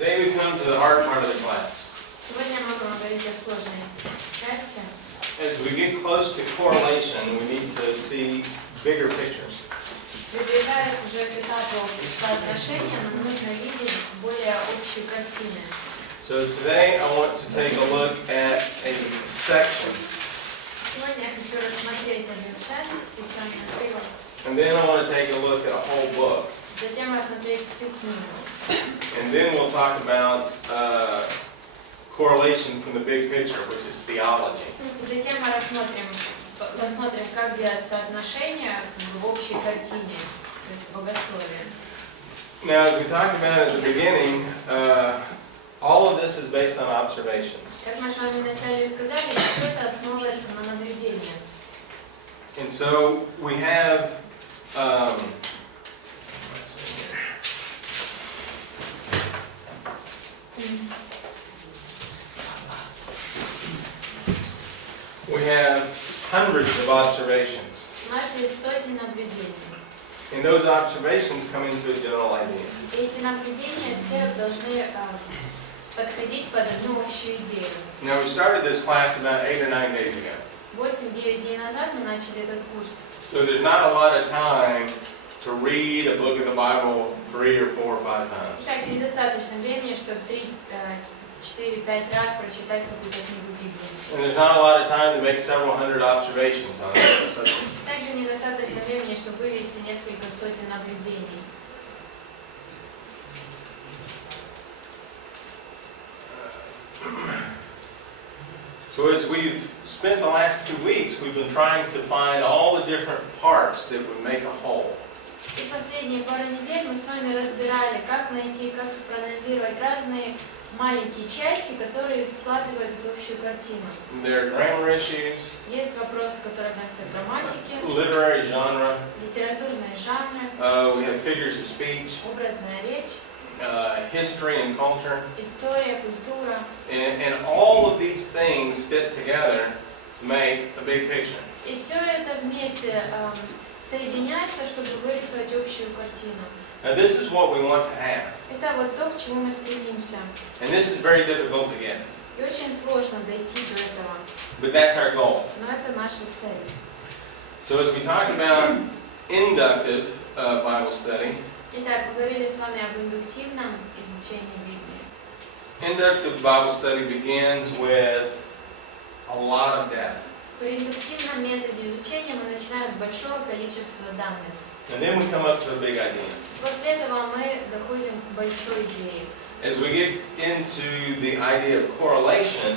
Today we come to the hard part of the class. Сегодня мы будем говорить о сложной части. As we get close to correlation, we need to see bigger pictures. Приближаясь уже к этапу соотношения, нам нужно видеть более общую картину. So today I want to take a look at a section. Сегодня я хочу рассмотреть одну часть Писания отрывок. And then I want to take a look at a whole book. Затем рассмотреть всю книгу. And then we'll talk about correlation from the big picture, which is theology. Затем мы рассмотрим, как делать соотношение в общей картине, то есть богословие. Now, as we talked about at the beginning, all of this is based on observations. Как мы с вами вначале сказали, все это основывается на наблюдении. And so we have, let's see here. We have hundreds of observations. У нас есть сотни наблюдений. And those observations come into a general idea. И эти наблюдения все должны подходить под одну общую идею. Now, we started this class about 8 or 9 days ago. 8-9 дней назад мы начали этот курс. So there's not a lot of time to read a book of the Bible 3 or 4 or 5 times. Итак, недостаточно времени, чтобы 3-4-5 раз прочитать какую-то книгу Библии. And there's not a lot of time to make several hundred observations on this subject. Также недостаточно времени, чтобы вывести несколько сотен наблюдений. So as we've spent the last 2 weeks, we've been trying to find all the different parts that would make a whole. И последние пару недель мы с вами разбирали, как найти, как проанализировать разные маленькие части, которые складывают эту общую картину. There are grammar issues, Есть вопросы, которые относятся к грамматике, literary genre, литературные жанры, we have figures of speech, образная речь, history and culture, история, культура. and all of these things fit together to make a big picture. И все это вместе соединяется, чтобы вырисовать общую картину. Now this is what we want to have, Это вот то, к чему мы стремимся. and this is very difficult to get, И очень сложно дойти до этого, but that's our goal. но это наша цель. So as we talk about inductive Bible study, Итак, мы говорили с вами об индуктивном изучении Библии. inductive Bible study begins with a lot of data. При индуктивном методе изучения мы начинаем с большого количества данных. And then we come up to a big idea. После этого мы доходим к большой идее. As we get into the idea of correlation,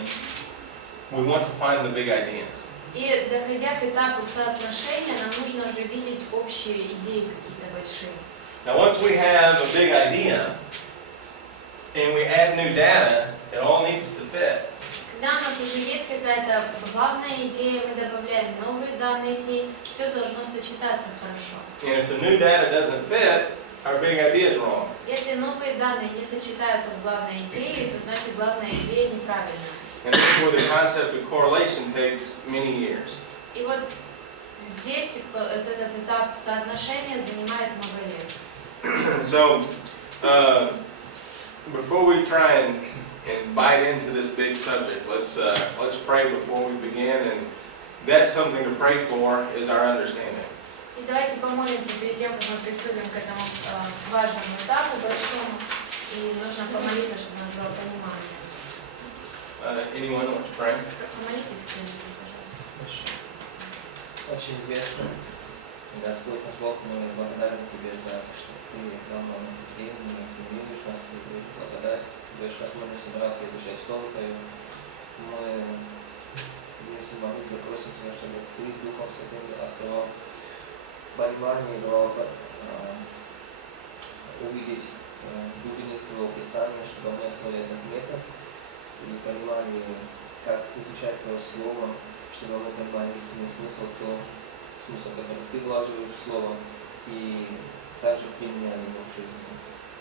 we want to find the big ideas. И доходя к этапу соотношения, нам нужно уже видеть общие идеи какие-то большие. Now once we have a big idea, and we add new data, it all needs to fit. Когда у нас уже есть какая-то главная идея, мы добавляем новые данные к ней, все должно сочетаться хорошо. And if the new data doesn't fit, our big idea is wrong. Если новые данные не сочетаются с главной идеей, то значит главная идея неправильная. And this is where the concept of correlation takes many years. И вот здесь этот этап соотношения занимает много лет. So, before we try and bite into this big subject, let's pray before we begin, and that's something to pray for is our understanding. И давайте помолимся перед тем, как мы приступим к этому важному этапу, большому, и нужно помолиться, чтобы у нас было понимание. Anyone want to pray? Помолитесь кто-нибудь, пожалуйста. Очень известно, Господь Бог, мы благодарны Тебе за то, что Ты дал нам времени, Ты видишь нас, и благодать, даешь возможность собраться и изучать Слово Твое. Мы, если молиться, просим Тебя, чтобы Ты Духом Святым открывал понимание, давал увидеть глубины Твоего Писания, чтобы мы освоили этот метод и понимали, как изучать Твое Слово, чтобы мы понимали истинный смысл, смысл, который Ты вложил в Слово, и также применяли его в жизни.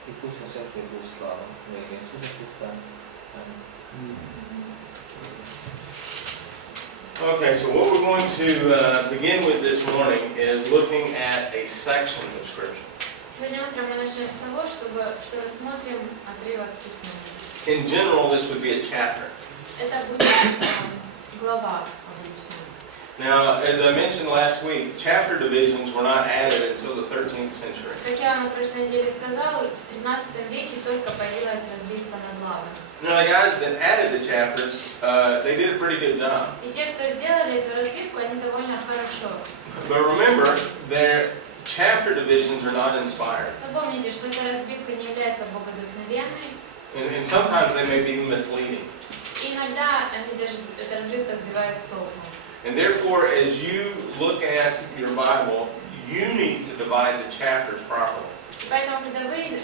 И пусть на все Тебе будет слава во имя Иисуса Христа. Аминь. Okay, so what we're going to begin with this morning is looking at a section of Scripture. Сегодня утром мы начнем с того, что рассмотрим отрывок Писания. In general, this would be a chapter. Это будет глава обычно. Now, as I mentioned last week, chapter divisions were not added until the 13th century. Как я вам на прошлой неделе сказала, в 13 веке только появилась разбивка на главы. Now, the guys that added the chapters, they did a pretty good job. И те, кто сделали эту разбивку, они довольно хорошо. But remember, their chapter divisions are not inspired. Но помните, что эта разбивка не является богодухновенной. And sometimes they may be misleading. И иногда эта разбивка сбивает с толку. And therefore, as you look at your Bible, you need to divide the chapters properly. Поэтому, когда вы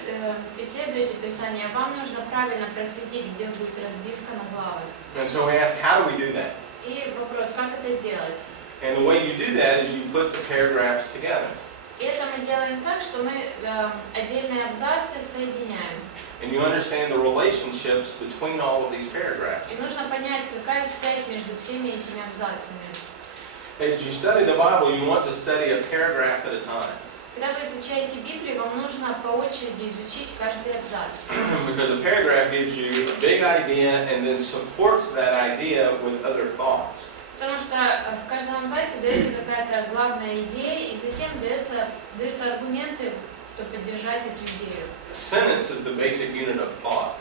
исследуете Писание, вам нужно правильно проследить, где будет разбивка на главы. And so we ask, how do we do that? И вопрос, как это сделать? And the way you do that is you put the paragraphs together. И это мы делаем так, что мы отдельные абзацы соединяем. And you understand the relationships between all of these paragraphs. И нужно понять, какая связь между всеми этими абзацами. As you study the Bible, you want to study a paragraph at a time. Когда вы изучаете Библию, вам нужно по очереди изучить каждый абзац. Because a paragraph gives you a big idea and then supports that idea with other thoughts. Потому что в каждом абзаце дается какая-то главная идея, и затем даются аргументы, чтобы поддержать эту идею. A sentence is the basic unit of thought.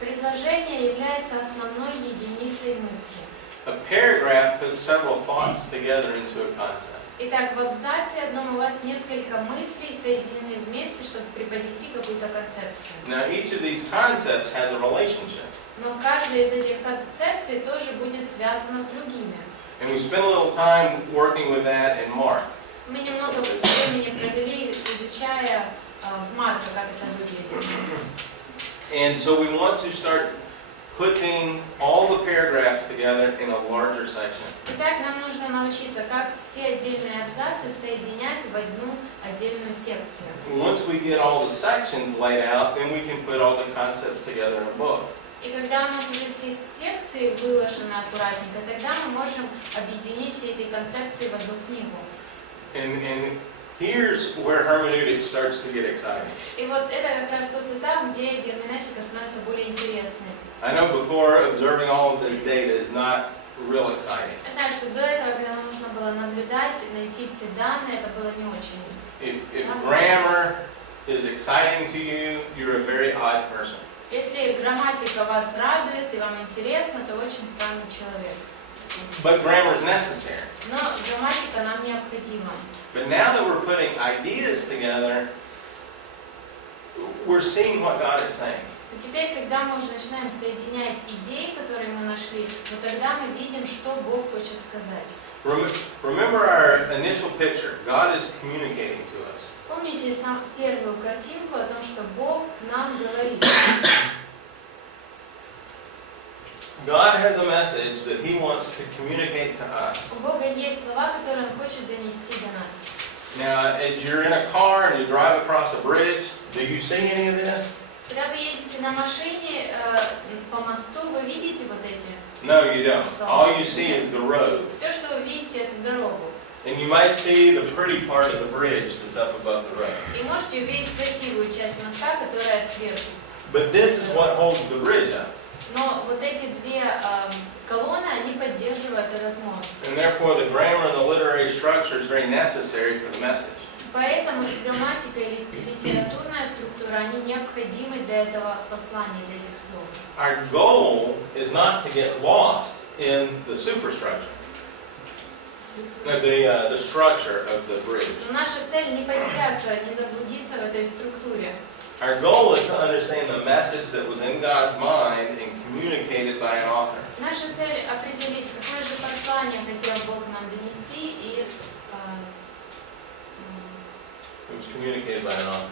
Предложение является основной единицей мысли. A paragraph puts several thoughts together into a concept. Итак, в абзаце одном у вас несколько мыслей соединены вместе, чтобы преподнести какую-то концепцию. Now, each of these concepts has a relationship. Но каждая из этих концепций тоже будет связана с другими. And we spent a little time working with that in Mark. Мы немного времени провели, изучая в Марка, как это выглядит. And so we want to start putting all the paragraphs together in a larger section. Итак, нам нужно научиться, как все отдельные абзацы соединять в одну отдельную секцию. Once we get all the sections laid out, then we can put all the concepts together in a book. И когда у нас уже все секции выложены аккуратненько, тогда мы можем объединить все эти концепции в одну книгу. And here's where hermeneutics starts to get exciting. И вот это как раз тот этап, где герменевтика становится более интересной. I know before observing all of the data is not real exciting. Я знаю, что до этого, когда нужно было наблюдать, найти все данные, это было не очень. If grammar is exciting to you, you're a very odd person. Если грамматика вас радует и вам интересно, то очень странный человек. But grammar is necessary. Но грамматика нам необходима. But now that we're putting ideas together, we're seeing what God is saying. Но теперь, когда мы уже начинаем соединять идеи, которые мы нашли, то тогда мы видим, что Бог хочет сказать. Remember our initial picture. God is communicating to us. Помните первую картинку о том, что Бог к нам говорит. God has a message that He wants to communicate to us. У Бога есть слова, которые Он хочет донести до нас. Now, as you're in a car and you drive across a bridge, do you see any of this? Когда вы едете на машине по мосту, вы видите вот эти? No, you don't. All you see is the road. Все, что вы видите, это дорогу. And you might see the pretty part of the bridge that's up above the road. И можете увидеть красивую часть моста, которая сверху. But this is what holds the bridge up. Но вот эти две колонны, они поддерживают этот мост. And therefore the grammar and the literary structure is very necessary for the message. Поэтому и грамматика, и литературная структура, они необходимы для этого послания, для этих слов. Our goal is not to get lost in the superstructure. The structure of the bridge. Наша цель не потеряться, не заблудиться в этой структуре. Our goal is to understand the message that was in God's mind and communicated by an author. Наша цель определить, какое же послание хотел Бог нам донести, и It was communicated by an author.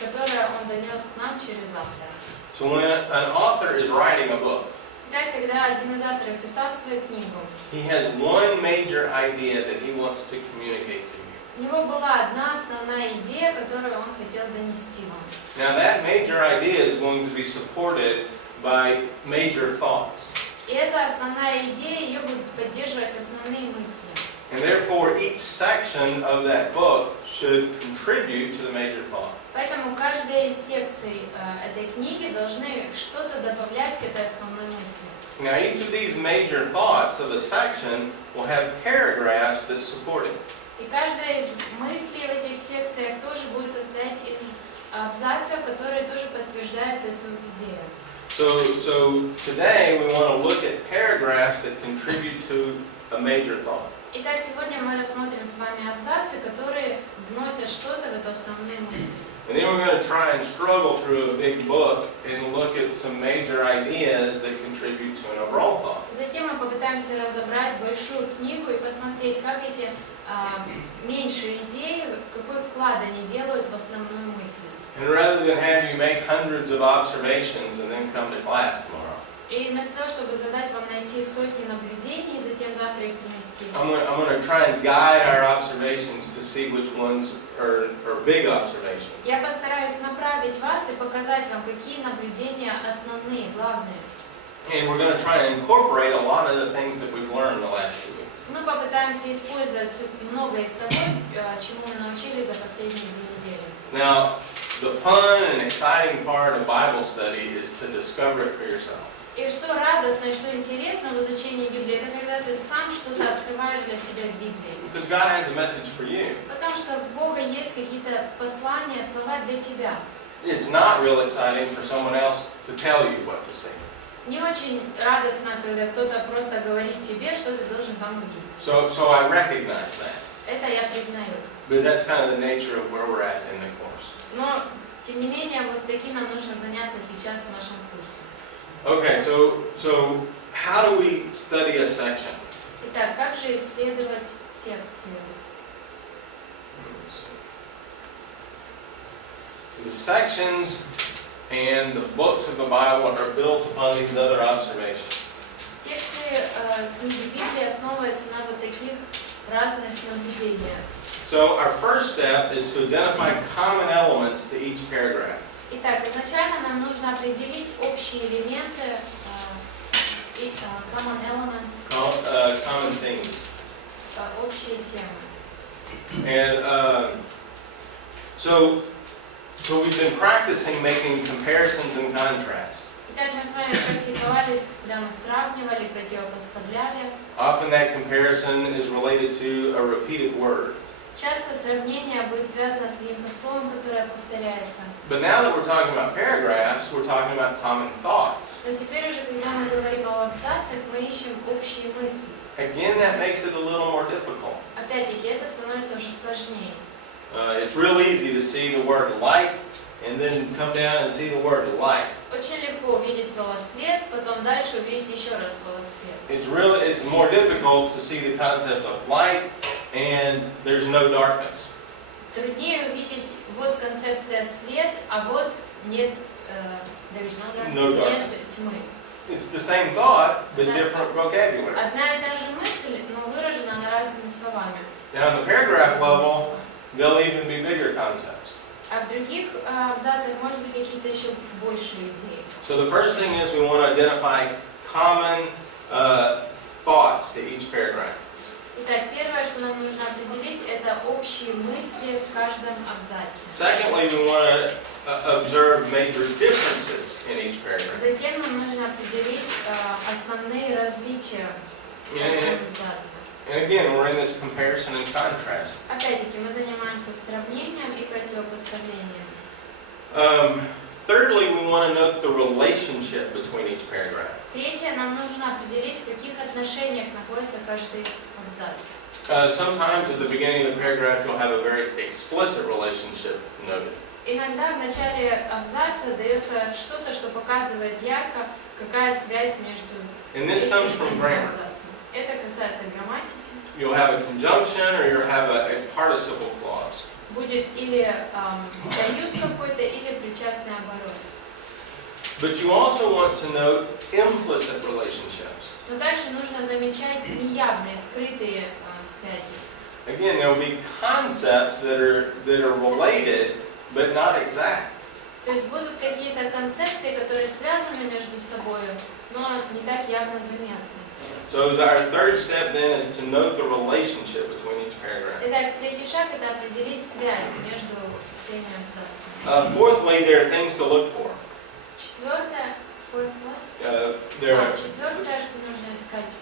которое Он донес к нам через автора. So when an author is writing a book, Так, когда один из авторов писал свою книгу, he has one major idea that he wants to communicate to you. у него была одна основная идея, которую он хотел донести вам. Now that major idea is going to be supported by major thoughts. И эта основная идея, ее будут поддерживать основные мысли. And therefore, each section of that book should contribute to the major thought. Поэтому каждая из секций этой книги должны что-то добавлять к этой основной мысли. Now, each of these major thoughts of a section will have paragraphs that support it. И каждая из мыслей в этих секциях тоже будет состоять из абзацев, которые тоже подтверждают эту идею. So today we want to look at paragraphs that contribute to a major thought. Итак, сегодня мы рассмотрим с вами абзацы, которые вносят что-то в эту основную мысль. And then we're going to try and struggle through a big book and look at some major ideas that contribute to an overall thought. Затем мы попытаемся разобрать большую книгу и посмотреть, как эти меньшие идеи, какой вклад они делают в основную мысль. And rather than have you make hundreds of observations and then come to class tomorrow, И вместо того, чтобы задать вам найти сотни наблюдений и затем завтра их принести, I'm going to try and guide our observations to see which ones are big observations. я постараюсь направить вас и показать вам, какие наблюдения основные, главные. And we're going to try and incorporate a lot of the things that we've learned the last 2 weeks. Мы попытаемся использовать многое из того, чему мы научились за последние 2 недели. Now, the fun and exciting part of Bible study is to discover it for yourself. И что радостно, и что интересно в изучении Библии, это когда ты сам что-то открываешь для себя в Библии. Because God has a message for you. Потому что у Бога есть какие-то послания, слова для тебя. It's not real exciting for someone else to tell you what to say. Не очень радостно, когда кто-то просто говорит тебе, что ты должен там увидеть. So I recognize that. Это я признаю. But that's kind of the nature of where we're at in the course. Но, тем не менее, вот таким нам нужно заняться сейчас в нашем курсе. Okay, so how do we study a section? Итак, как же исследовать секцию? The sections and the books of the Bible are built upon these other observations. Секции книги Библии основываются на вот таких разных наблюдениях. So our first step is to identify common elements to each paragraph. Итак, изначально нам нужно определить общие элементы, common elements, Common things. общие темы. And so we've been practicing making comparisons and contrasts. Итак, мы с вами практиковались, когда мы сравнивали, противопоставляли. Often that comparison is related to a repeated word. Часто сравнение будет связано с каким-то словом, которое повторяется. But now that we're talking about paragraphs, we're talking about common thoughts. Но теперь уже, когда мы говорим об абзацах, мы ищем общие мысли. Again, that makes it a little more difficult. Опять-таки, это становится уже сложнее. It's real easy to see the word light and then come down and see the word light. Очень легко увидеть слово «свет», потом дальше увидеть еще раз слово «свет». It's more difficult to see the concept of light and there's no darkness. Труднее увидеть вот концепция «свет», а вот нет, нет тьмы. It's the same thought, but different vocabulary. Одна и та же мысль, но выражена она разными словами. Now, on the paragraph level, there'll even be bigger concepts. А в других абзацах может быть какие-то еще большие идеи. So the first thing is we want to identify common thoughts to each paragraph. Итак, первое, что нам нужно определить, это общие мысли в каждом абзаце. Secondly, we want to observe major differences in each paragraph. Затем нам нужно определить основные различия в каждом абзаце. And again, we're in this comparison and contrast. Опять-таки, мы занимаемся сравнением и противопоставлением. Thirdly, we want to note the relationship between each paragraph. Третье, нам нужно определить, в каких отношениях находится каждый абзац. Sometimes at the beginning of the paragraph, you'll have a very explicit relationship noted. Иногда в начале абзаца дается что-то, что показывает ярко, какая связь между And this comes from grammar. абзацами. Это касается грамматики. You'll have a conjunction or you'll have a participle clause. Будет или союз какой-то, или причастный оборот. But you also want to note implicit relationships. Но также нужно замечать неявные, скрытые связи. Again, there will be concepts that are related, but not exact. То есть будут какие-то концепции, которые связаны между собой, но не так явно заметны. So our third step then is to note the relationship between each paragraph. Итак, третий шаг – это определить связь между всеми абзацами. Fourthly, there are things to look for. Четвертое, четвертое, что нужно искать.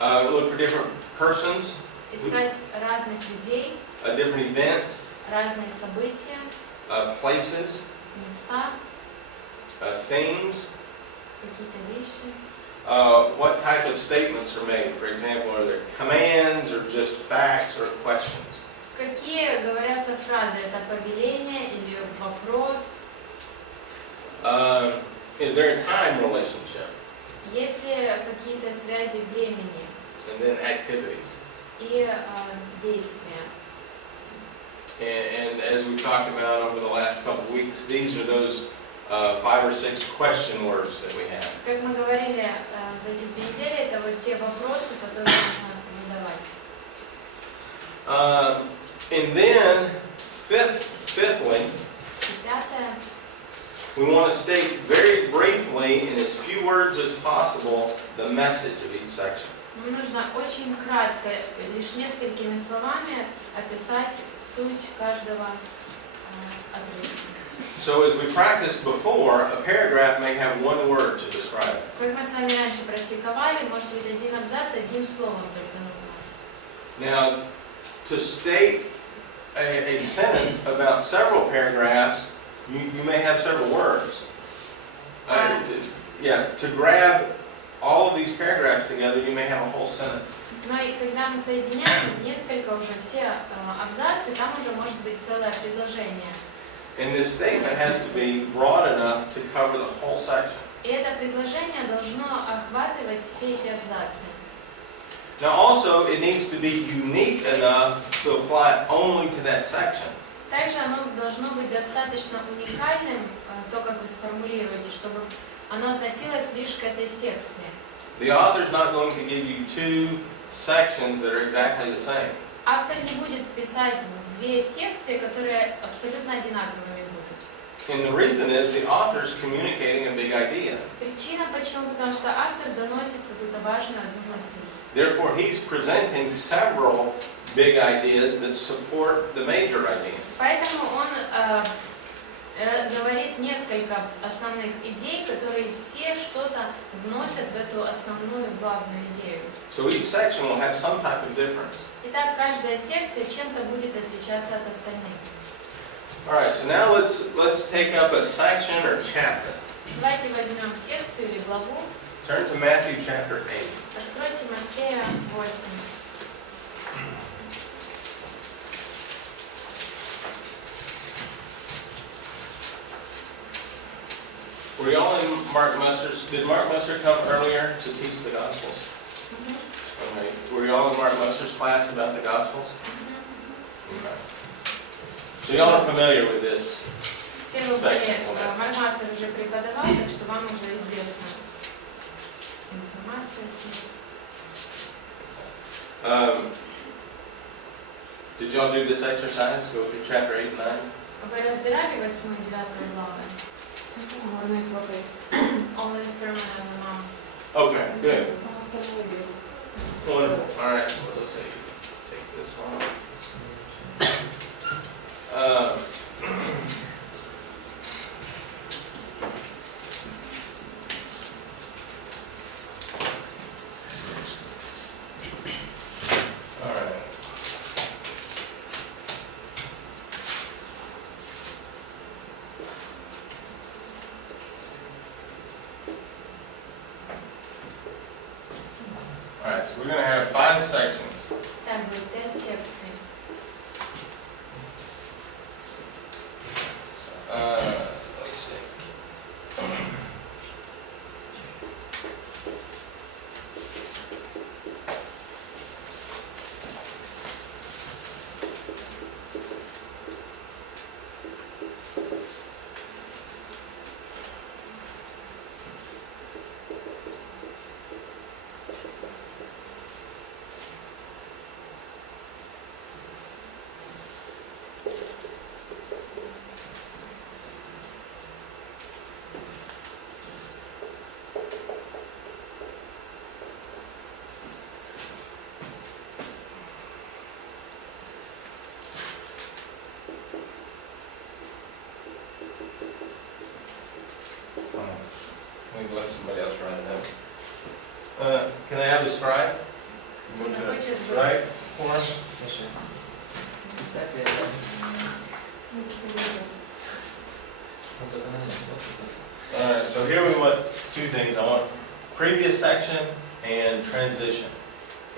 Look for different persons, Искать разных людей, different events, разные события, places, места, things. какие-то вещи. What type of statements are made? For example, are there commands or just facts or questions? Какие говорятся фразы? Это повеление или вопрос? Is there a time relationship? Есть ли какие-то связи времени And then activities. и действия? And as we talked about over the last couple of weeks, these are those 5 or 6 question words that we have. Как мы говорили за эти 2 недели, это вот те вопросы, которые нужно задавать. And then, fifthly, И пятое. we want to state very briefly, in as few words as possible, the message of each section. Нам нужно очень кратко, лишь несколькими словами описать суть каждого отрывка. So as we practiced before, a paragraph may have 1 word to describe it. Как мы с вами раньше практиковали, может быть один абзац одним словом только назвать. Now, to state a sentence about several paragraphs, you may have several words. To grab all of these paragraphs together, you may have a whole sentence. Но и когда мы соединяем несколько уже все абзацы, там уже может быть целое предложение. And this statement has to be broad enough to cover the whole section. И это предложение должно охватывать все эти абзацы. Now also, it needs to be unique enough to apply only to that section. Также оно должно быть достаточно уникальным, то, как вы сформулируете, чтобы оно относилось лишь к этой секции. The author's not going to give you 2 sections that are exactly the same. Автор не будет писать 2 секции, которые абсолютно одинаковыми будут. And the reason is the author's communicating a big idea. Причина почему? Потому что автор доносит какую-то важную одну мысль. Therefore, he's presenting several big ideas that support the major idea. Поэтому он говорит несколько основных идей, которые все что-то вносят в эту основную главную идею. So each section will have some type of difference. Итак, каждая секция чем-то будет отличаться от остальных. All right, so now let's take up a section or chapter. Давайте возьмем секцию или главу. Turn to Matthew chapter 8. Откройте Матфея 8. Were y'all in Mark Muster's? Did Mark Muster come earlier to teach the Gospels? Okay. Were y'all in Mark Muster's class about the Gospels? Okay. So y'all are familiar with this. Все вы были, Марк Мастер уже преподавал, так что вам уже известна информация здесь. Did y'all do this exercise? Go through chapter 8 and 9? Вы разбирали 8 и 9 главы? Only the Sermon on the Mount. Okay, good. Wonderful. All right, well, let's see. Let's take this one. All right. All right, so we're going to have 5 sections. Там будет 5 секций. Let's see. Maybe let somebody else write it up. Can I have a scribe? Кто-то хочет быть. Right for him? Хорошо. Писать я это. Вот это, наверное, вот это. Alright, so here we want two things. I want previous section and transition.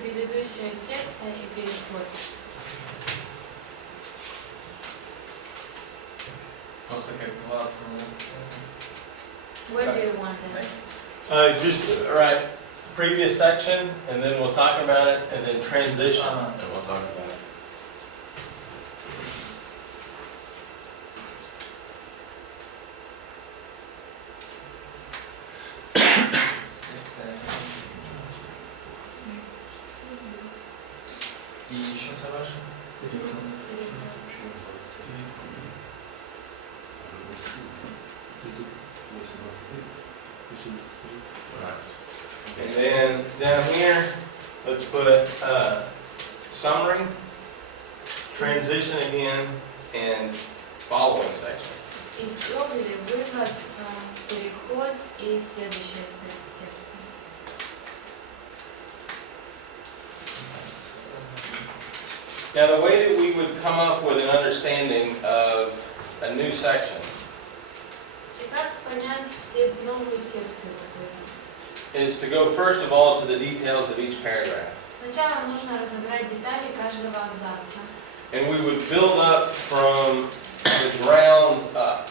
Предыдущая секция и переход. Просто как два. What do you want then? Just, alright, previous section, and then we'll talk about it, and then transition, Uh-huh. and we'll talk about it. И еще за ваши переводы. And then down here, let's put summary, transition again, and following section. И пробовали выход, переход и следующая секция. Now, the way that we would come up with an understanding of a new section И как понять новую секцию какую-то? is to go first of all to the details of each paragraph. Сначала нужно разобрать детали каждого абзаца. And we would build up from the ground up.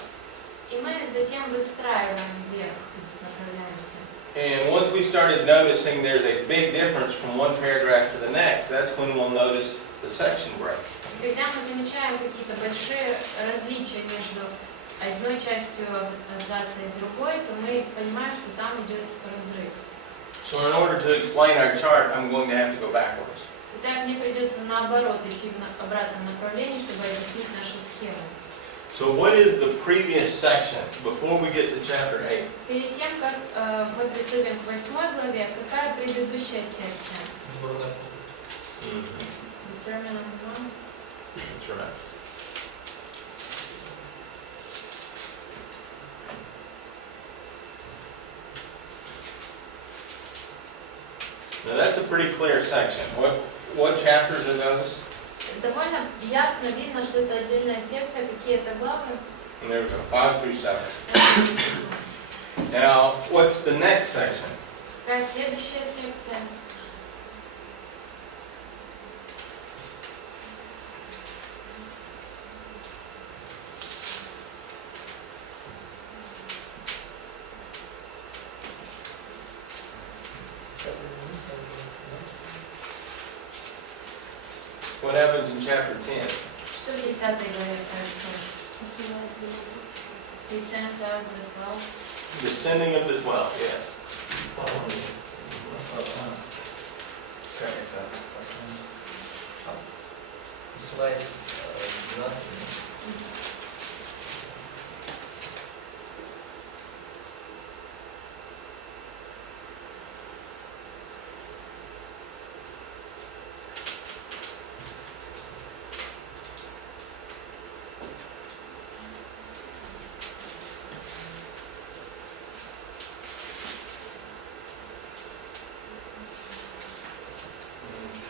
И мы затем выстраиваем вверх, направляемся. And once we started noticing there's a big difference from one paragraph to the next, that's when we'll notice the section break. И когда мы замечаем какие-то большие различия между одной частью абзаца и другой, то мы понимаем, что там идет разрыв. So in order to explain our chart, I'm going to have to go backwards. Итак, мне придется наоборот идти в обратном направлении, чтобы объяснить нашу схему. So what is the previous section before we get to chapter 8? Перед тем, как мы приступим к 8 главе, какая предыдущая секция? The Sermon on the Mount. That's right. Now that's a pretty clear section. What chapters are those? Довольно ясно видно, что это отдельная секция, какие это главы. And there we go, 5 through 7. Now, what's the next section? Какая следующая секция? What happens in chapter 10? Что в 10 главе происходит? Descent of the 12. The sending of the 12, yes. Как это? Посылает 12.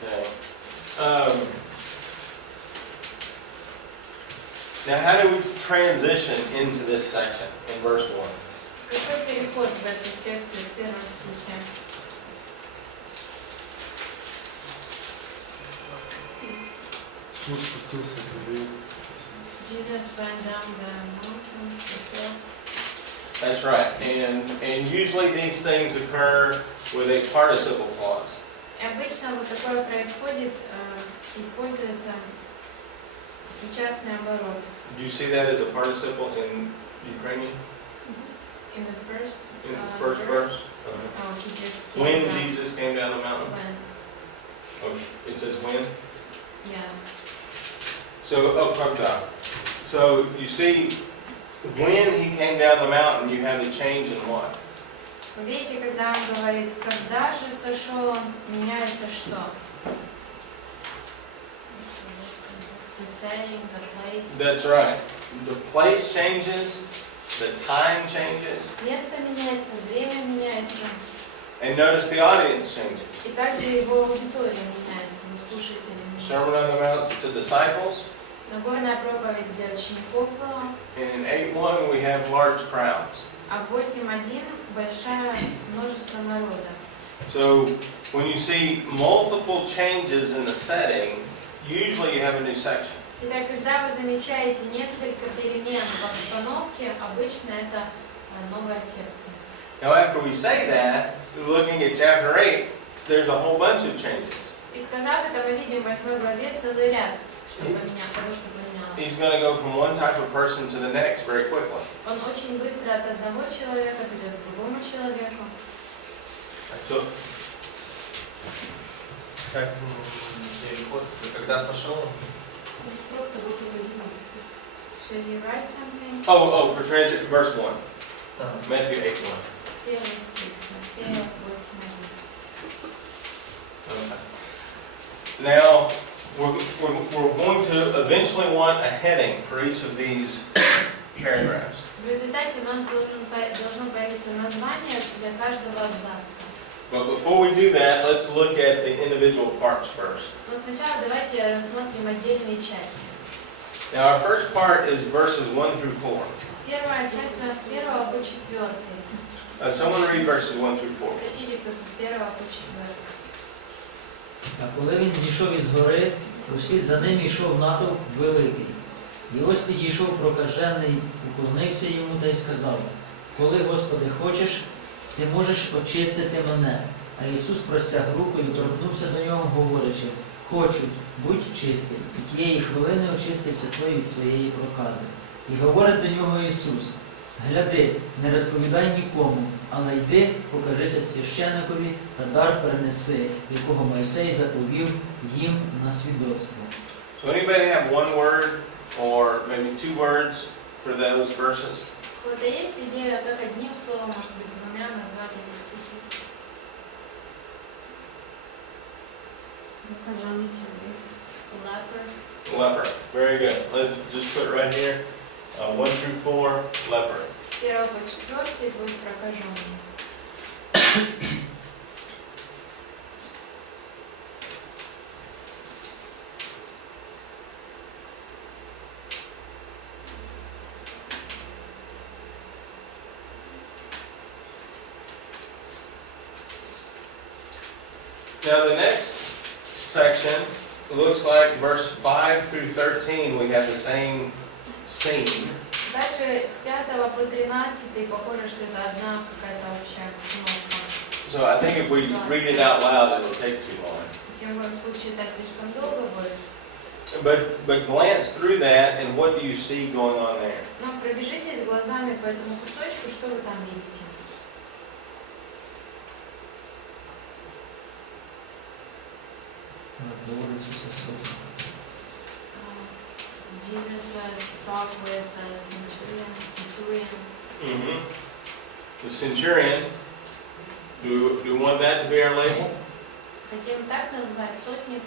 Okay. Now, how do we transition into this section in verse 1? Какой переход в эту секцию в первом стихе? Иисус спустился с горы. Jesus went down the mountain before. That's right. And usually these things occur with a participle clause. И обычно вот такое происходит, используется частный оборот. Do you see that as a participle in Ukrainian? In the first, In the first verse? oh, he just came When down. Jesus came down the mountain? When, Oh, it says when? yeah. So, come down. So, you see, when he came down the mountain, you have a change in what? Вы видите, когда он говорит, когда же сошел он, меняется что? The setting, the place. That's right. The place changes the time changes, Место меняется, время меняется. and notice the audience changes. И также его аудитория меняется, мы слушатели Sermon меняются. on the Mount to disciples, Нагорная проповедь для учеников была, and in 8:1 we have large crowds. а в 8.1 большое множество народа. So when you see multiple changes in the setting, usually you have a new section. Итак, когда вы замечаете несколько перемен в обстановке, обычно это новая секция. Now after we say that, looking at chapter 8, there's a whole bunch of changes. И сказав это, мы видим в 8 главе целый ряд, что поменялось, того, что поменялось. He's going to go from one type of person to the next very quickly. Он очень быстро от одного человека перейдет к другому человеку. So, Как переход, когда сошел, Просто высвободить написать. Should you write something? for transit, verse 1, Matthew 8:1. Первый стих, Матфея 8:1. Okay. Now, we're going to eventually want a heading for each of these paragraphs. В результате у нас должно появиться название для каждого абзаца. But before we do that, let's look at the individual parts first. Но сначала давайте рассмотрим отдельные части. Now, our first part is verses 1 through 4. Первая часть у нас с 1 по 4. Someone read verses 1 through 4. Прочтите кто-то с 1 по 4. А коли він зійшов із гори, услід за ним йшов натовп великий. І ось підійшов прокажений, уклонився йому та й сказав: «Коли, Господи, хочеш, ти можеш очистити мене». А Ісус простяг руку і торкнувся до нього, говорячи: «Хочу, будь чистий». І тієї хвилини очистився той від своєї прокази. І говорить до нього Ісус: «Гляди, не розповідай нікому, але йди, покажися священикові та дар перенеси, якого Мойсей заповів їм на свідоцтво». So anybody have one word or maybe two words for those verses? У кого-то есть идея, как одним словом, может быть, двумя назвать эти стихи? Прокаженный человек. Leper. Leper. Very good. Let's just put it right here. 1 through 4, leper. С 1 по 4 будет прокаженный. Now the next section looks like verse 5 through 13. We have the same scene. Дальше с 5 по 13 похоже, что это одна какая-то общая обстановка. So I think if we read it out loud, it'll take too long. Если мы будем вслух читать, слишком долго будет. But glance through that, and what do you see going on there? Но пробежитесь глазами по этому кусочку, что вы там видите? Разговор Ісуса з сотником. Jesus talked with a centurion. Mm-hmm. The centurion. Do we want that to be our label? Хотим так назвать сотник.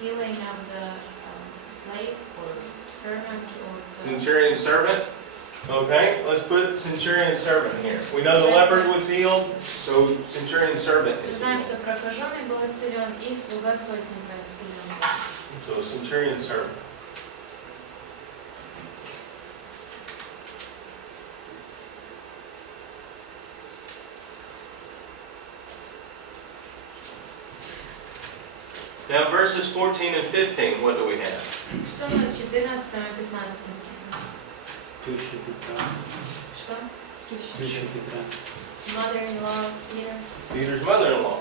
Healing of the slave or servant or Centurion servant. Okay, let's put centurion servant here. We know the leopard was healed, so centurion servant is Знаем, healed. что прокаженный был исцелен и слуга сотника исцелен. So centurion servant. Now verses 14 and 15, what do we have? Что у нас в 14 и 15 стихе? Теща Петра. Что? Теща Петра. Mother-in-law Peter. Peter's mother-in-law.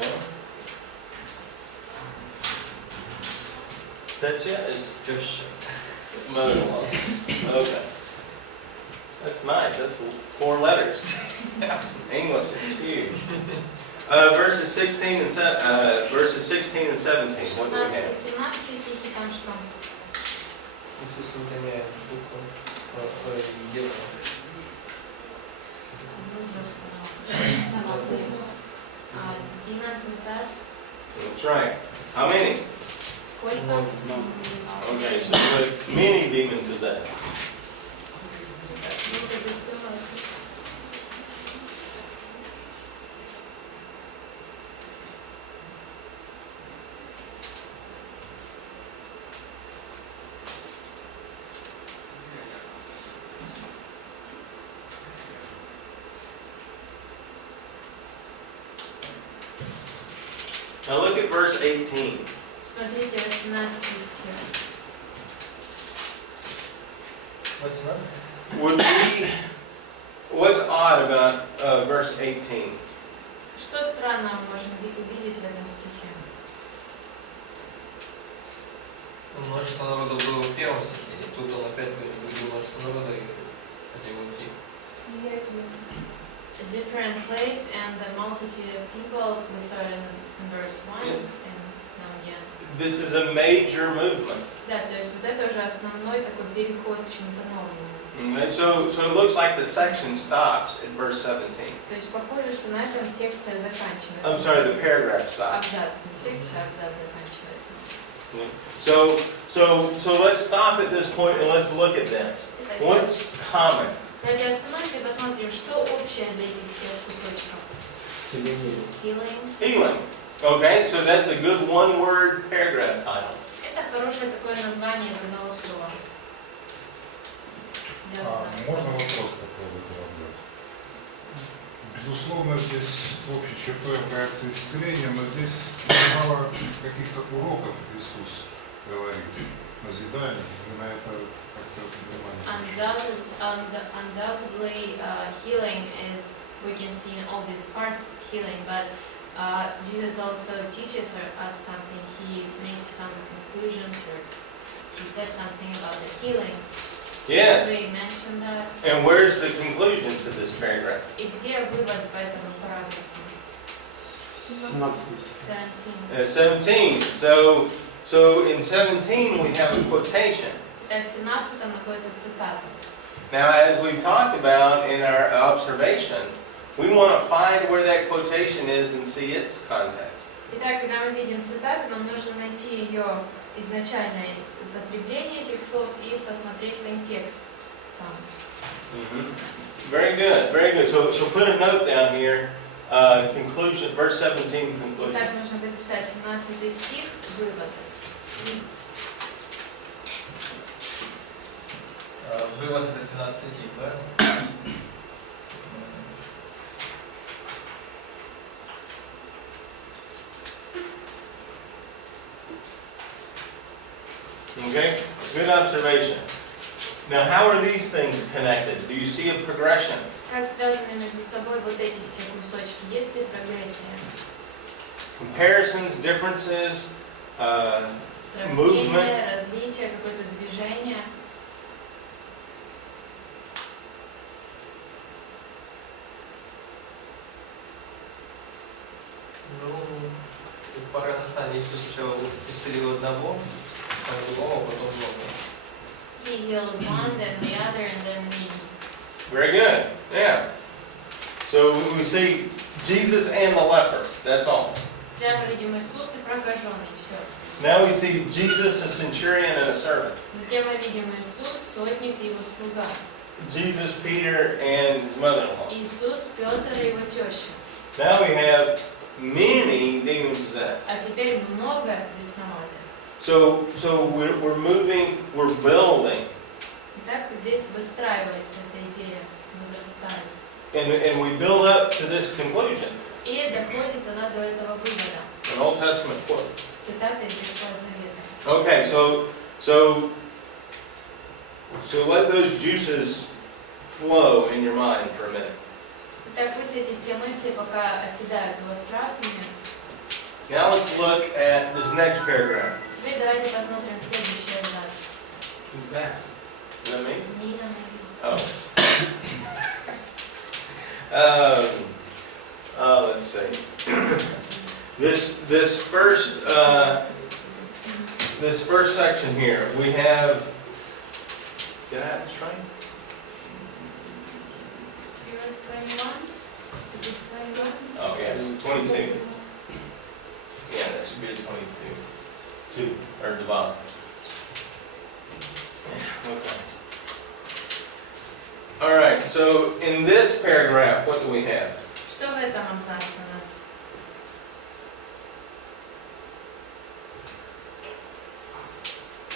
Okay. That's it? It's just mother-in-law. Okay. That's nice. That's 4 letters. English is huge. Verses 16 and 17. What do we 16 have? и 17 стихи там что? Иисус изгоняет духом, делом. That's right. How many? Сколько? Много. Okay, so but many demon possessed. Ну, это бесстрашно. Now look at verse 18. Смотрите, 18 стих. 18. Would we, what's odd about verse 18? Что странного мы можем увидеть в этом стихе? Множество народов было в первом стихе, и тут он опять говорит, будет множество народа, и они уйти. A different place and the multitude of people, we saw it in verse 1, Yeah. and now again. This is a major movement. Да, то есть вот это уже основной такой переход к чему-то новому. Okay, so it looks like the section stops at verse 17. То есть похоже, что на этом секция заканчивается. I'm sorry, the paragraph stops. Абзац, не секция, абзац заканчивается. So let's stop at this point and let's look at this. Итак, What's common? давайте остановимся и посмотрим, что общее для этих всех кусочков. Исцеление. Healing. Healing. Okay, so that's a good one-word paragraph title. Это хорошее такое название из одного слова. Для абзаца. Можно вопрос по поводу этого абзаца? Безусловно, здесь общей чертой является исцеление, но здесь мало каких-то уроков Иисус говорит, назиданий, и на это как-то внимание. Undoubtedly, healing is, we can see in all these parts healing, but Jesus also teaches us something. He makes some conclusions, or he says something about the healings. Yes. We mentioned that. And where's the conclusion to this paragraph? И где вывод по этому параграфу? 17 стих. 17. 17. So in 17 we have a quotation. Итак, в 17 находится цитата. Now, as we've talked about in our observation, we want to find where that quotation is and see its context. Итак, когда мы видим цитату, нам нужно найти ее изначальное употребление этих слов и посмотреть контекст там. Very good, very good. So put a note down here, conclusion, verse 17, conclusion. Итак, нужно написать 17 стих, вывод. Вывод это 17 стих, правильно? Okay, good observation. Now, how are these things connected? Do you see a progression? Как связаны между собой вот эти все кусочки? Есть ли прогрессия? Comparisons, differences, movement. Сравнение, различие, какое-то движение. Ну, пора настания. Иисус сначала исцелил одного, а другого, а потом много. He healed one, then the other, and then me. Very good, yeah. So we see Jesus and the leper, that's all. Сейчас мы видим Иисус и прокаженный, все. Now we see Jesus, a centurion, and a servant. Затем мы видим Иисус, сотник и его слуга. Jesus, Peter, and his mother-in-law. Иисус, Петр и его теща. Now we have many demon-possessed. А теперь много бесноватых. So we're moving, we're building, Итак, здесь выстраивается эта идея, возрастает. and we build up to this conclusion. И доходит она до этого вывода. An Old Testament quote. Цитата из Ветхого Завета. Okay, so let those juices flow in your mind for a minute. Итак, пусть эти все мысли пока оседают у вас в разуме. Now let's look at this next paragraph. Теперь давайте посмотрим следующий абзац. Who's that? Is that me? Нина. Oh. Let's see. This first section here, we have. Did I have this right? You're at 21? Is it 21? Oh, yes, 22. Yeah, that should be a 22. 2, or divide. Okay. All right, so in this paragraph, what do we have? Что в этом абзаце у нас?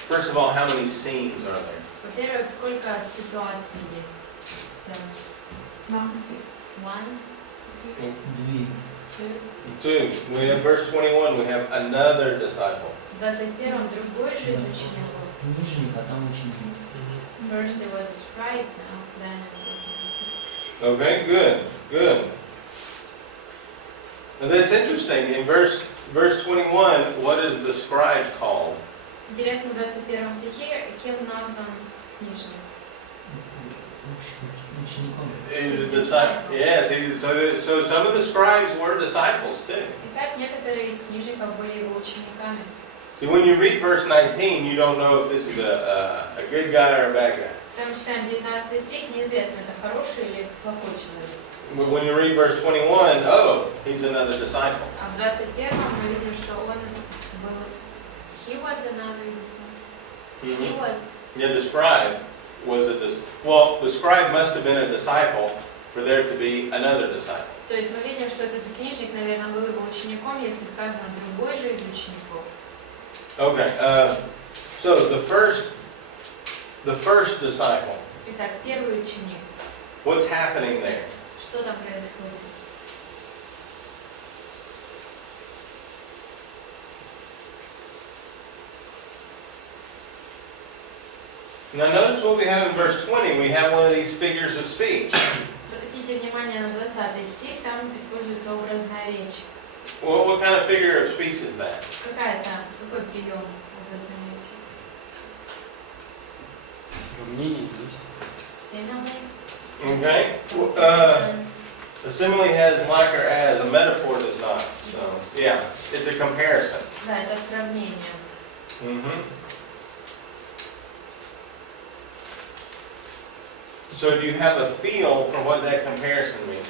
First of all, how many scenes are there? Во-первых, сколько ситуаций есть? Сцен. One, Дві. two. 2. We have verse 21, we have another disciple. В 21-м другой же из учеников. Книжник, а там ученик. First it was a scribe, now then it was a disciple. Okay, good, good. Now that's interesting. In verse 21, what is the scribe called? Интересно, в 21 стихе кем назван книжник? Учеником. He's a disciple. Yes, so some of the scribes were disciples too. Итак, некоторые из книжников были его учениками. See, when you read verse 19, you don't know if this is a good guy or a bad guy. Там читаем 19 стих, неизвестно, это хороший или плохой человек. But when you read verse 21, oh, he's another disciple. А в 21-м мы видим, что он был... He was another disciple. He was... Yeah, the scribe was a disciple. Well, the scribe must have been a disciple for there to be another disciple. То есть мы видим, что этот книжник, наверное, был его учеником, если сказано другой же из учеников. Okay, so the first disciple, Итак, первый ученик. what's happening there? Что там происходит? Now notice what we have in verse 20. We have one of these figures of speech. Обратите внимание на 20 стих, там используется образная речь. Well, what kind of figure of speech is that? Какой прием образной речи? Сравнение есть. Simile? Okay. A simile has like or as, a metaphor does not. So, yeah, it's a comparison. Да, это сравнение. Mm-hmm. So do you have a feel for what that comparison means?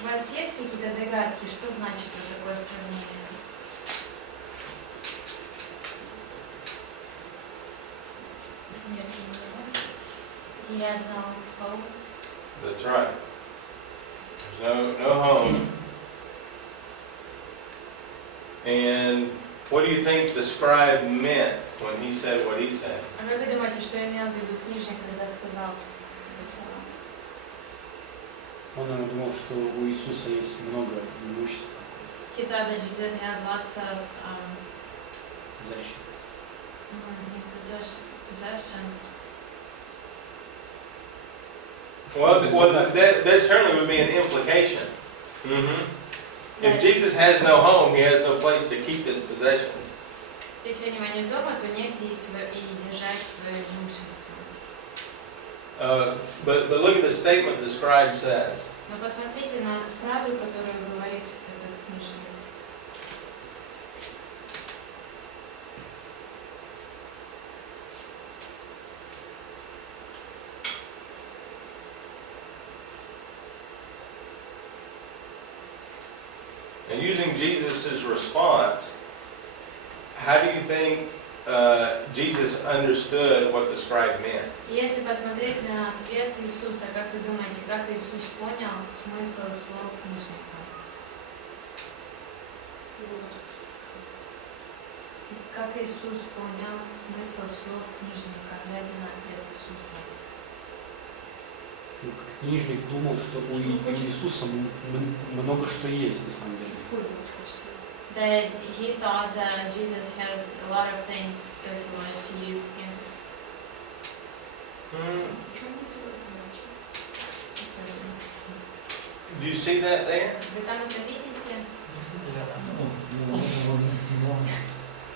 У вас есть какие-то догадки, что значит вот такое сравнение? He has no hope. That's right. There's no home. And what do you think the scribe meant when he said what he said? А как вы думаете, что имел в виду книжник, когда сказал эти слова? Он, наверное, думал, что у Иисуса есть много имущества. He thought that Jesus had lots of Защиты. possessions. Well, that certainly would be an implication. Mm-hmm. If Jesus has no home, he has no place to keep his possessions. Если у него нет дома, то негде и держать свое имущество. But look at the statement the scribe says. Но посмотрите на фразу, которую говорит этот книжник. And using Jesus' response, how do you think Jesus understood what the scribe meant? Если посмотреть на ответ Иисуса, как вы думаете, как Иисус понял смысл слов книжника? Как Иисус понял смысл слов книжника, глядя на ответ Иисуса? Книжник думал, что у Иисуса много что есть, на самом деле. That he thought that Jesus has a lot of things, so he wanted to use him. Do you see that there? Вы там это видите?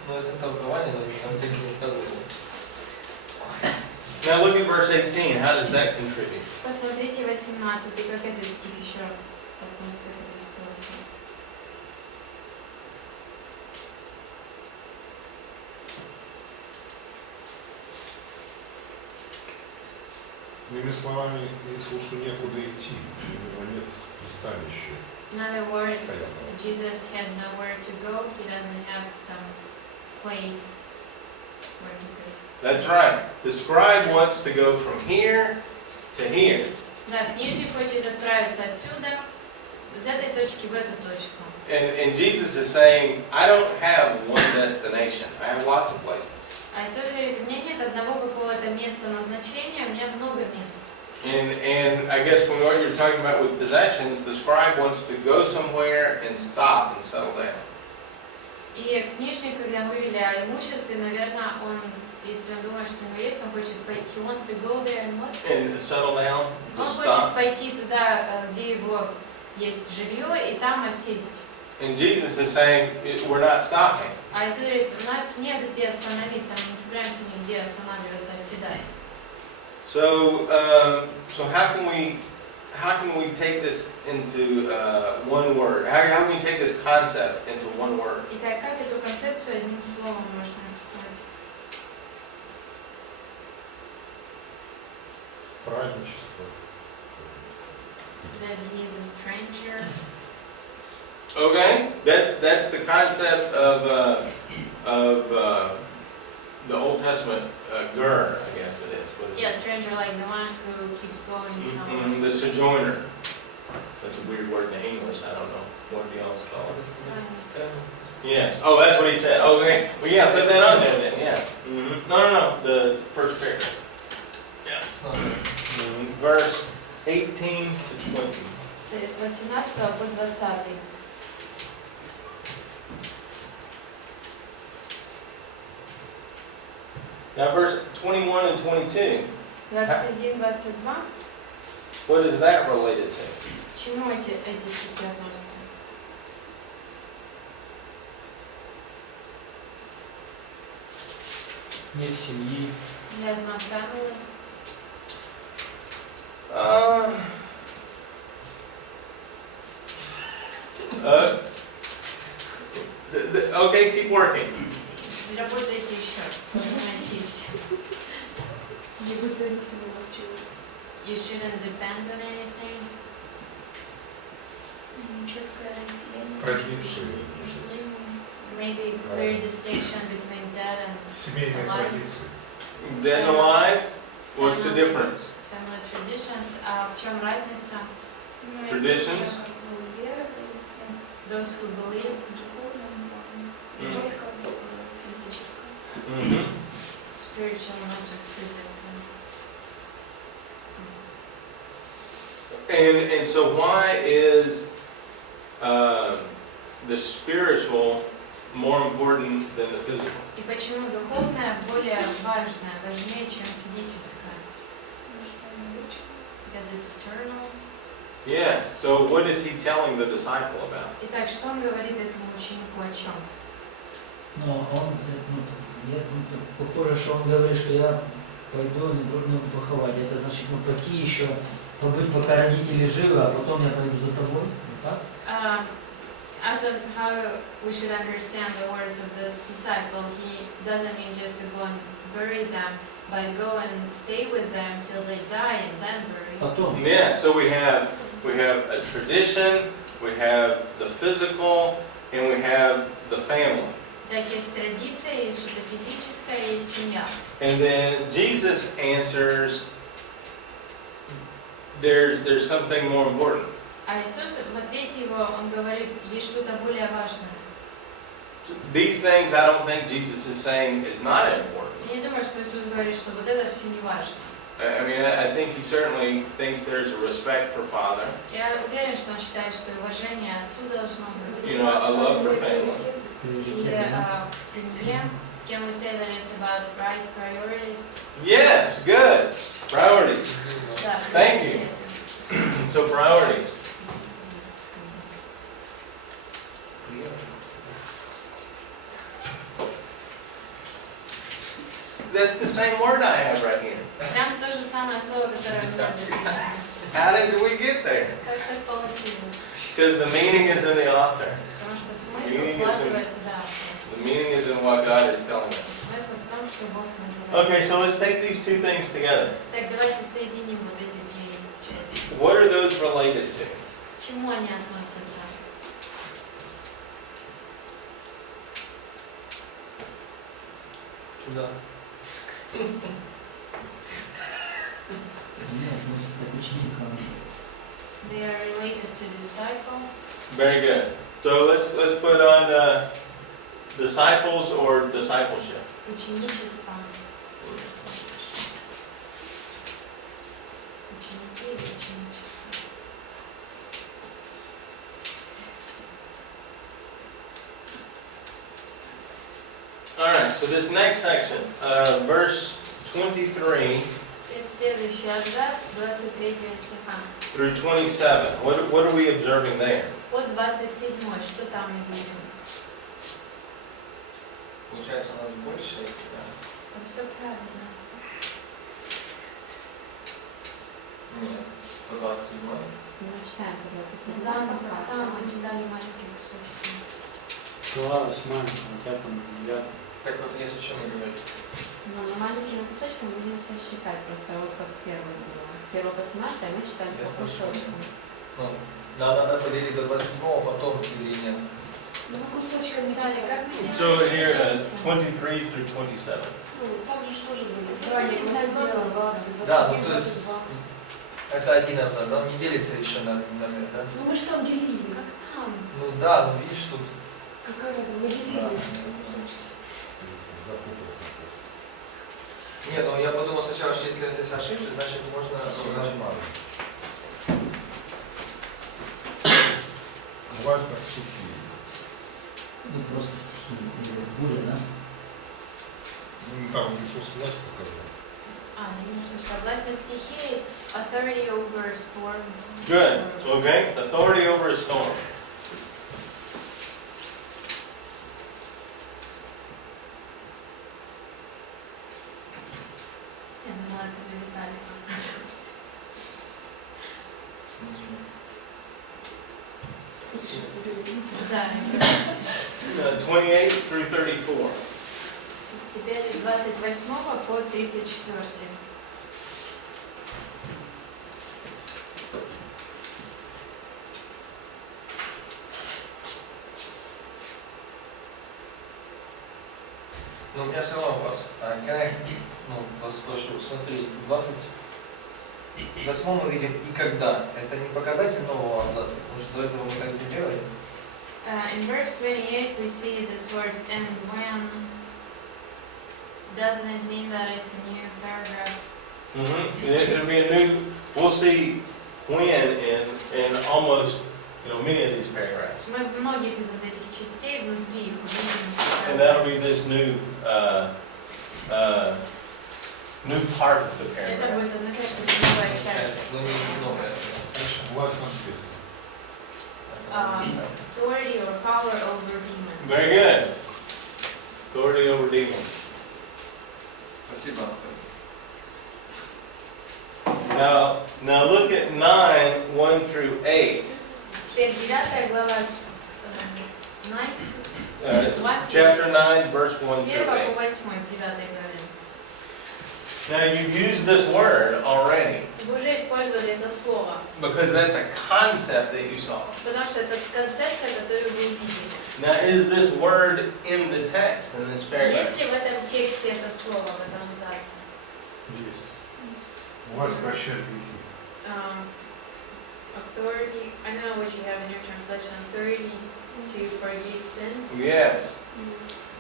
Ну, это толкование, но там текст не сказано. Now look at verse 18. How does that contribute? Посмотрите 18, как этот стих еще относится к этой ситуации. Иными словами, Иисусу некуда идти, у него нет пристанище. In other words, Jesus had nowhere to go. He doesn't have some place where he could. That's right. The scribe wants to go from here to here. Да, книжник хочет отправиться отсюда, с этой точки в эту точку. And Jesus is saying, I don't have one destination. I have lots of places. А Иисус говорит, у меня нет одного какого-то места назначения, у меня много мест. And I guess when what you're talking about with possessions, the scribe wants to go somewhere and stop and settle down. И книжник, когда мы говорили о имуществе, наверное, он, если он думает, что у него есть, он хочет пойти, he wants to go there and what? And settle down, Он just хочет stop. пойти туда, где его есть жилье, и там осесть. And Jesus is saying, we're not stopping. А Иисус говорит, у нас нет где остановиться, мы не собираемся нигде останавливаться, оседать. So how can we take this into one word? How can we take this concept into one word? Итак, как эту концепцию одним словом можно описать? Странничество. That he is a stranger. Okay, that's the concept of the Old Testament ger, I guess it is. What is Yeah, it? stranger like the one who keeps going somewhere. The sojourner. That's a weird word in English. I don't know. What do y'all call it? Yes. Oh, that's what he said. Okay. Well, yeah, put that on there then. Yeah. Mm-hmm. No. The first paragraph. Yeah. Verse 18 to 20. С 18 по 20. Now, verse 21 and 22. 21-22. What is that related to? К чему эти стихи относятся? Нет семьи. He has no family. Okay, keep working. Работайте еще. Понимаете еще. You shouldn't depend on anything. Традиции. Maybe clear distinction between dead and Семейные традиции. Then alive, what's the difference? family traditions. А в чем разница? Traditions? Those who believed. Mm-hmm. Spiritual, not just physical. And so why is the spiritual more important than the physical? И почему духовное более важное, важнее, чем физическое? Because it's eternal. Yes. So what is he telling the disciple about? Итак, что он говорит этому ученику о чем? Но он, похоже, что он говорит, что я пойду поховать. Это значит, пойти еще, побыть, пока родители живы, а потом я пойду за тобой. Так? I don't know how we should understand the words of this disciple. He doesn't mean just to go and bury them, but go and stay with them till they die and then bury. Потом. Yeah. So we have a tradition, we have the physical, and we have the family. Так, есть традиция, есть что-то физическое, есть семья. And then Jesus answers, there's something more important. А Иисус в ответе его, он говорит, есть что-то более важное. These things I don't think Jesus is saying is not important. Я не думаю, что Иисус говорит, что вот это все не важно. I mean, I think he certainly thinks there's a respect for Father. Я уверен, что он считает, что уважение отцу должно быть. You know, a love for family. Или к семье. Can we say that it's about right priorities? Yes, good. Priorities. Да. Thank you. So priorities. That's the same word I have right here. Прям то же самое слово, которое у меня записано. How did we get there? Как так получилось? Because the meaning is in the author. Потому что смысл вкладывает туда. The meaning is in what God is telling us. Смысл в том, что Бог нам говорит. Okay, so let's take these two things together. Так, давайте соединим вот эти две части. What are those related to? К К чему они относятся? Туда. Вони относяться к ученикам. They are related to disciples. Very good. So let's put on disciples or discipleship. Ученичество. Ученики или ученичество. All right. So this next section, verse 23 Теперь следующий абзац 23 стиха. through 27. What are we observing there? От 27, что там мы видим? Получается, у нас больше. Да? Там все правильно. Нет. 27. Мы читаем по 27. Там мы читали маленькие кусочки. Глава 8, у тебя там 9. Так вот, если о чем мы говорим? Но на маленькими кусочками будем все считать, просто вот как первый было. С 1 по 17, а мы читали Я по кусочкам. Ну, надо поделить до 27-го, потом или нет. Ну, кусочками Далее, как читаем. мы So here, делаем? 23 through 27. Ну, там же тоже были. Давайте мы сделаем. Да, ну то есть это один абзац, да? Он не делится еще на номер, да? Ну, мы же там делили. Как там? Ну да, ну видишь тут. Какая разница? Мы делили Да. кусочки. Запутался просто. Не, ну я подумал сначала, что если я здесь ошибся, значит можно... Нормально. Власть на стихии. Ну, просто стихи. Буря, да? Ну, там Иисус власть показал. Я не слышала. Согласно стихии, authority over storm. Good. Okay. Authority over a storm. Я думала, это вы детали рассказывали. Да. 28 through 34. Теперь с 28 по 34. Ну, у меня все равно вопрос. Когда я вас спрошу, смотри, в 28 мы видим «и когда». Это не показатель нового абзаца, потому что до этого мы так не делали. In verse 28 we see this word and when. Doesn't it mean that it's a new paragraph? It'll be a new. We'll see when in almost many of these paragraphs, Мы в многих из вот этих частей внутри их and увидим. that'll be this new new part of the Это paragraph. будет означать, что это новая часть. Ну, не новое. Власть над бесом. Authority or power over demons. Very good. Authority over demons. Спасибо. Now look at 9, 1 through 8. Теперь 9 глава, 9, Chapter 9, verse 1 с through 1 по 8. 8 в 9 главе. Now you've used this word already Вы уже использовали это слово, because that's a concept that you saw. потому что это концепция, которую вы увидели. Now is this word in the text, in this paragraph? Есть ли в этом тексте это слово, в этом абзаце? Есть. Власть прощать грехи. Authority, I don't know what you have in your translation, authority to forgive sins. Yes.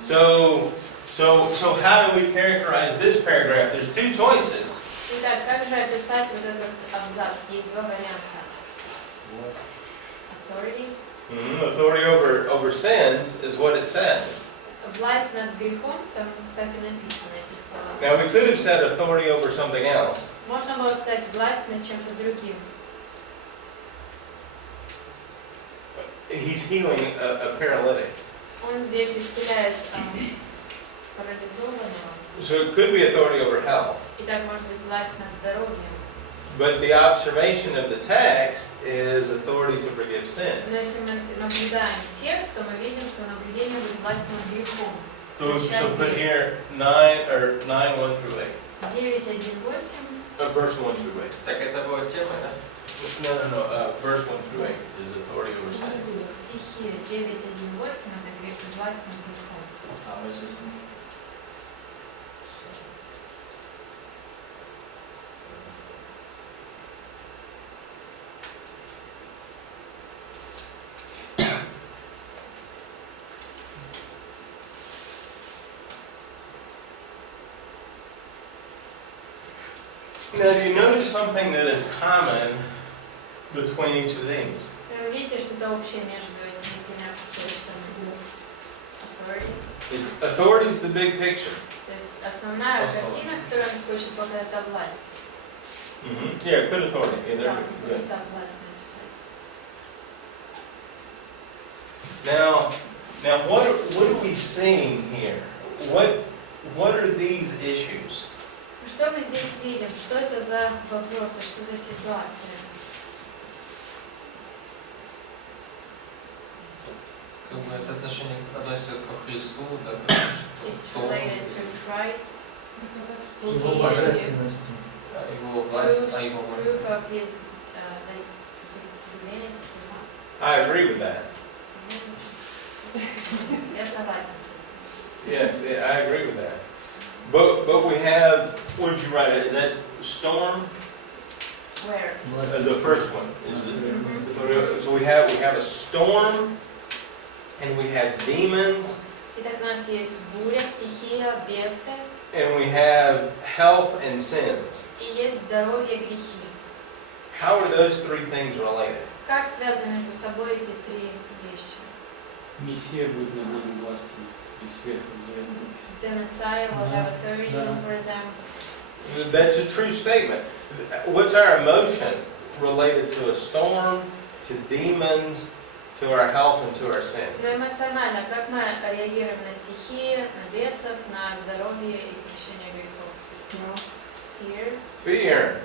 So how do we characterize this paragraph? There's two choices. Итак, как же описать вот этот абзац? Есть два варианта. Authority. Authority over sins is what it says. Власть над грехом, там так и написано эти слова. Now we could have said authority over something else. Можно было сказать власть над чем-то другим. He's healing a paralytic. Он здесь исцеляет парализованного. So it could be authority over health. И так может быть власть над здоровьем. But the observation of the text is authority to forgive sin. Но если мы наблюдаем текст, то мы видим, что наблюдение будет власть над грехом. So put here 9 1 through 8. 9:1-8. Verse 1 through 8. Так это будет тема, да? No, verse 1 through 8. 9:1:8 это грех властным грехом. versus Now, do you notice something that is common between each of these? Вы видите что-то общее между этими двумя кусочками? Authority. It's authority is the big picture. То есть основная картина, которую он хочет показать, это власть. Yeah, good authority. Yeah, Да, there- good. просто власть написать. Now, what are we seeing here? What are these issues? Что мы здесь видим? Что это за вопросы? Что за ситуация? как бы это отношение относится к Христу, да, It's что related to Christ. Его Yes. божественности. его власть, его власть. Proof of his divinity. I agree with that. Я согласен с этим. Yes, yeah, I agree with that. But we have, what did you write? Is that storm? Where? The first one is Mhm. so we have a storm, and we have demons, Итак, у нас есть буря, стихия, бесы, and we have health and sins. и есть здоровье, грехи. How are those three things related? Как связаны между собой эти три вещи? Мессия будет над ними властью и сверху влияет. The Messiah will have authority Да. over them. That's a true statement. What's our emotion related to a storm, to demons, to our health, and to our sins? Но эмоционально, как мы реагируем на стихии, на бесов, на здоровье и прощение грехов? Fear. Fear.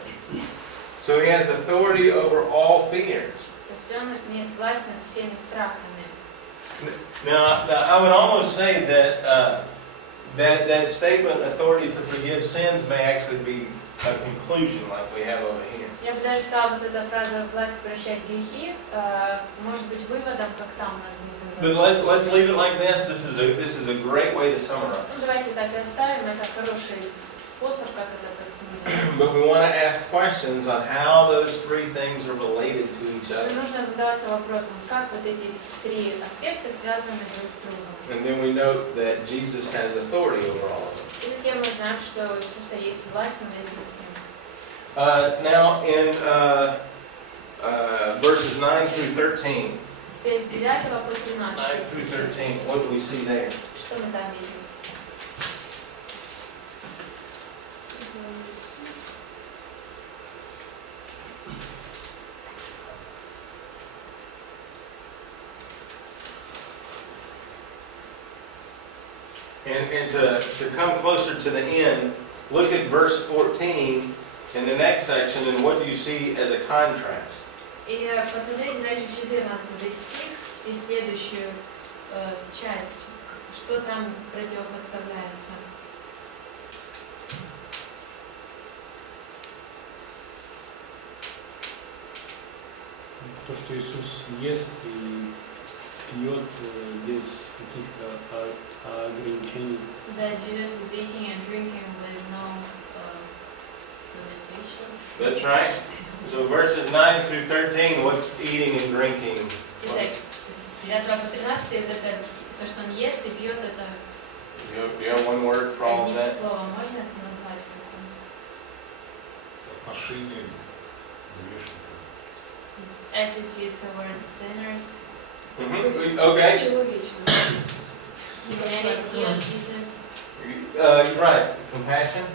So he has authority over all fears. То есть он имеет власть над всеми страхами. Now I would almost say that that statement, authority to forgive sins, may actually be a conclusion like we have over here. Я бы даже сказала, вот эта фраза «власть прощать грехи» может быть выводом, как там у нас был But вывод. let's leave it like this. This is a great way to summarize. Ну, давайте так и оставим, это хороший способ, как это подсуммировать. But we want to ask questions on how those three things are related to each other. Нужно задаваться вопросом, как вот эти три аспекта связаны друг с другом. And then we note that Jesus has authority over all of them. И затем мы знаем, что у Иисуса есть власть над этим всем. Now in verses 9 through 13, Теперь с 9 по 9 13 through стихи. 13, what do we see there? Что мы там видим? And to come closer to the end, look at verse 14 in the next section, and what do you see as a contrast? И посмотрите дальше 14 стих и следующую часть, что там противопоставляется. То, что Иисус ест и пьет без каких-то ограничений. That Jesus is eating and drinking with no limitations. That's right. So verses 9 through 13, what's eating and drinking? Итак, с 9 по 13 вот это, то, что он ест и пьет, это Do you have one word for all of одним that? словом. Можно это назвать как-то? Отношение грешников. His attitude towards sinners, Okay. Человечно. humanity of Jesus. You're right. Compassion?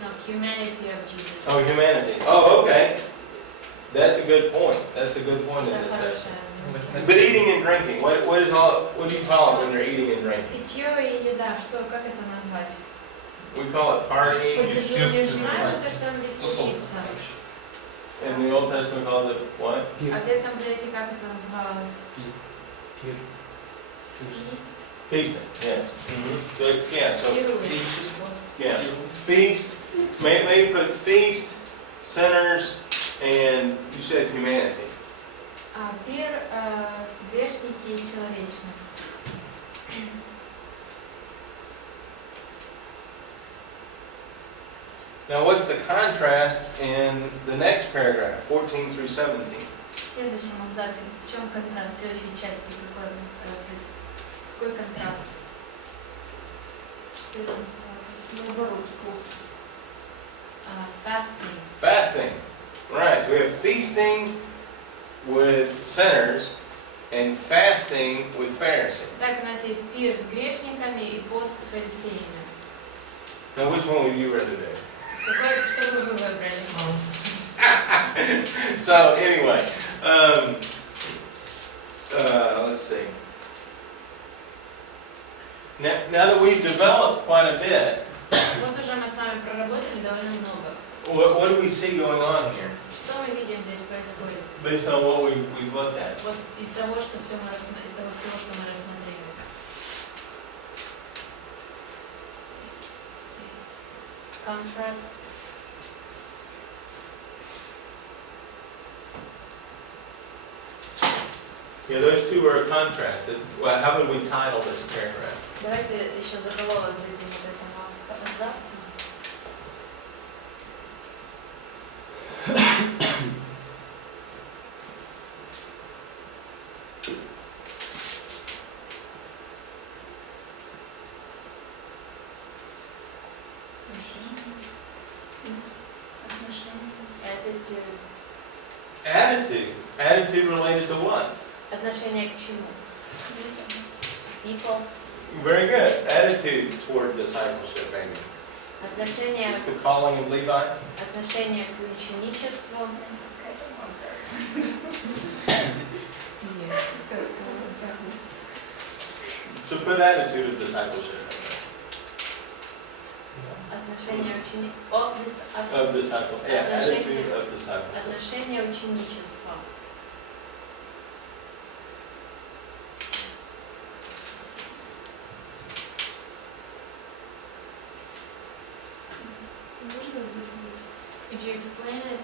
No, humanity of Jesus. Oh, humanity. Oh, okay. That's a good point. That's a good point in Это this section. хорошее замечание. But eating and drinking, what do you call it when they're eating and drinking? Питье и еда, что, как это назвать? We call it partying. Подразумеваем то, что он веселится. In the Old Testament, we called it what? А в Ветхом Завете как это называлось? Пир. Feast. Feasting. Yes. So, yeah. So Пирует. yeah. Feast. Maybe put feast, sinners, and you said humanity. А пир, грешники и человечность. Now, what's the contrast in the next paragraph, 14 through 17? В следующем абзаце в чем контраст? В следующей части какой контраст? С 14 Наоборот, просто. Fasting. Fasting. Right. So we have feasting with sinners and fasting with Pharisees. Так, у нас есть пир с грешниками и пост с фарисеями. Now, which one would you rather do? Что бы вы выбрали? So, anyway, let's see. Now that we've developed quite a bit, Вот уже мы с вами проработали довольно много. what do we see going on here? Что мы видим здесь происходит? Based on what we've looked at. Вот из того, что все мы из того всего, что мы рассмотрели. Contrast. Yeah, those two are a contrast. Well, how would we title this paragraph? Давайте еще заголовок дадим вот этому абзацу. Attitude. Attitude related to what? Отношение к чему? People. Very good. Attitude toward discipleship, maybe. Отношение, It's the calling of Levi. отношение к ученичеству. To put attitude of discipleship. Отношение Of ученичества. disciple. Yeah, attitude of discipleship. Отношение ученичества. Можно объяснить? Could you explain it?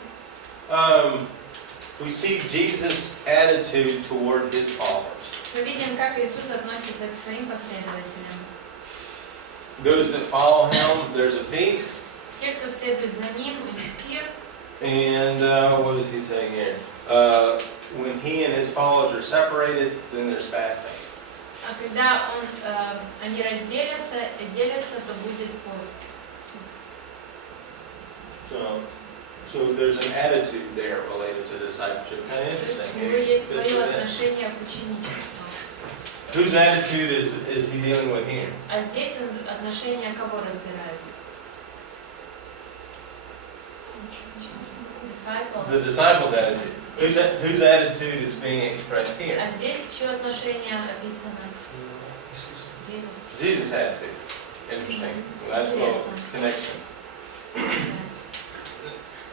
We see Jesus' attitude toward his followers. Мы видим, как Иисус относится к своим последователям. Those that follow him, there's a feast. Те, кто следует за ним, у них пир. And what does he say here? When he and his followers are separated, then there's fasting. А когда они делятся, то будет пост. So there's an attitude there related to discipleship. Kind of То есть interesting. у него есть Fits свое with it. отношение к ученичеству. Whose attitude is he dealing with here? А здесь он отношение кого разбирает? Disciples. The disciples' attitude. Whose attitude is being expressed here? А здесь чье отношение описано? Jesus. Jesus' attitude. Interesting. Nice little connection.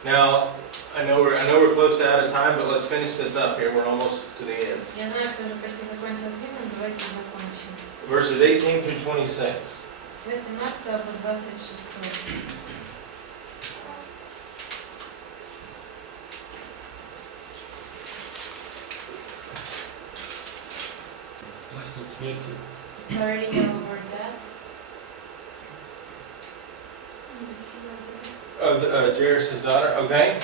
Now, I know we're close to out of time, but let's finish this up here. We're almost to the end. Я знаю, что уже почти закончилось время, давайте закончим. Verses 18 through 26. С 18 по 26. Власть над смертью. Authority over death. Jairus' daughter. Okay.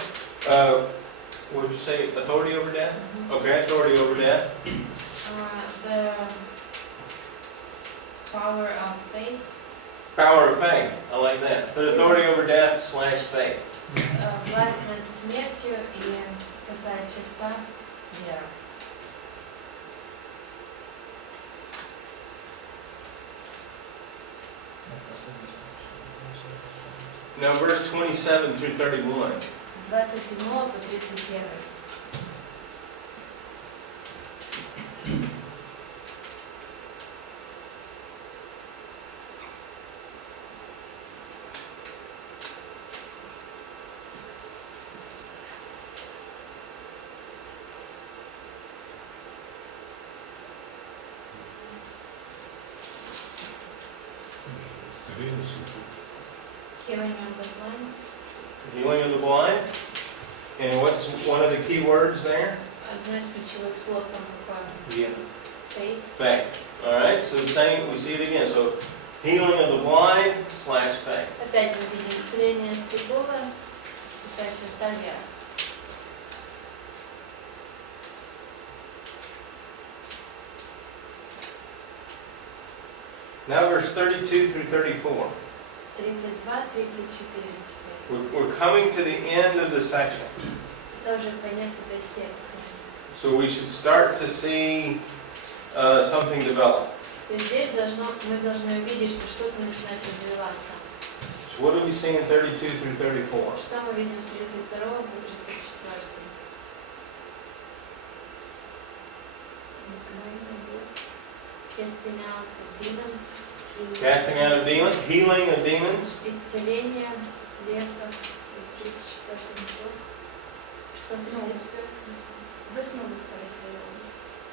What did you say? Authority over death? Okay, authority over death. The power of faith. Power of faith. I like that. But authority over death / faith. Власть над смертью и касая черта вера. Now, verse 27 through 31. С 27 по 31. Исцеление слепых. Healing of the blind. Healing of the blind. And what's one of the key words there? Одно из ключевых слов там какое? Вера. faith. Faith. All right, so the same, we see it again. So healing of the blind / faith. Опять мы видим исцеление слепого, писать черта вера. Now verse 32 through 34. 32-34 теперь. We're coming to the end of the section. Это уже конец этой секции. So we should start to see something develop. То есть здесь мы должны увидеть, что что-то начинает развиваться. So what do we see in 32 through 34? Что мы видим с 32 по 34? Casting out demons. Casting out of demons, healing of demons. Исцеление бесов. 34 Что 34? В основу фарисеев.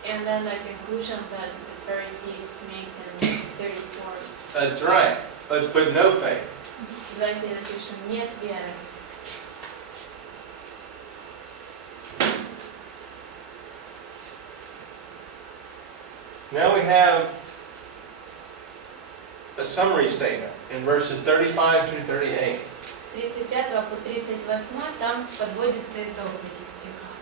And then the conclusion that the Pharisees make in 34. That's right. Let's put no faith. Давайте напишем «нет веры». Now we have a summary statement in verses 35 through 38. С 35 по 38 там подводится итог в этих стихах.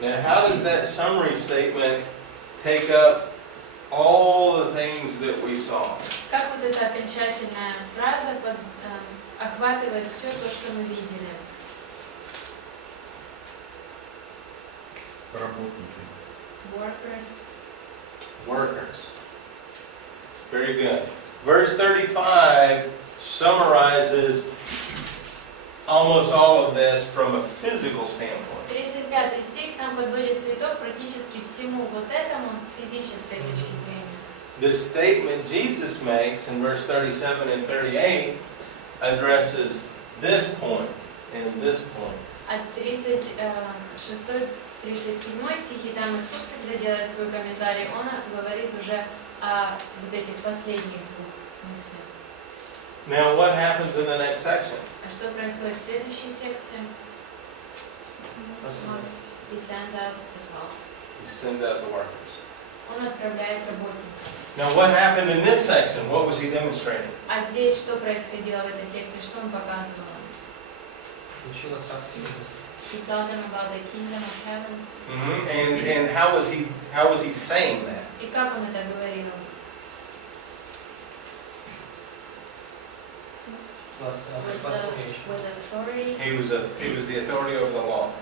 Now how does that summary statement take up all the things that we saw? Как вот эта окончательная фраза охватывает все то, что мы видели? Работники. Workers. Workers. Very good. Verse 35 summarizes almost all of this from a physical standpoint. 35 стих там подводится итог практически всему вот этому с физической точки зрения. The statement Jesus makes in verse 37 and 38 addresses this point and this point. От 36-37 стихи там Иисус, когда делает свой комментарий, он говорит уже о вот этих последних двух мыслях. Now what happens in the next section? А что происходит в следующей секции? He sends out the 12. He sends out the workers. Он отправляет работников. Now what happened in this section? What was he demonstrating? А здесь что происходило в этой секции? Что он показывал? Учил о Царстве Небесном. He told them about the kingdom of heaven. And how was he saying that? И как он это говорил? With authority. He was the authority over the law.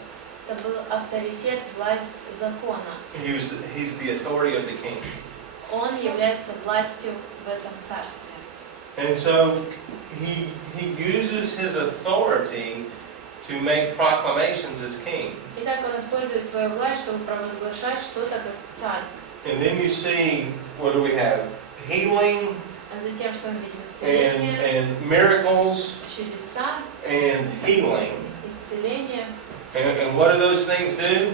Это был авторитет, власть закона. He's the authority of the king. Он является властью в этом царстве. And so he uses his authority to make proclamations as king. Итак, он использует свою власть, чтобы провозглашать что-то как царь. And then you see, what do we have? Healing А затем, что мы видим? Исцеление, and miracles чудеса, and healing. исцеление. And what do those things do?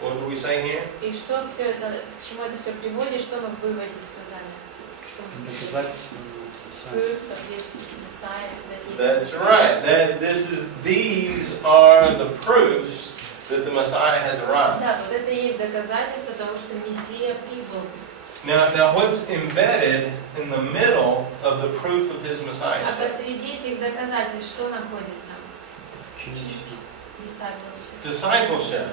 What do we say here? И что все это, к чему это все приводит, что мы в выводе сказали? Что мы Доказательства. proofs of this Messiah that he That's right. These are the proofs that the Messiah has arrived. Да, вот это и есть доказательство того, что Мессия прибыл. Now what's embedded in the middle of the proof of his А messiahship? посреди этих доказательств что находится? Ученичество. Discipleship. Discipleship.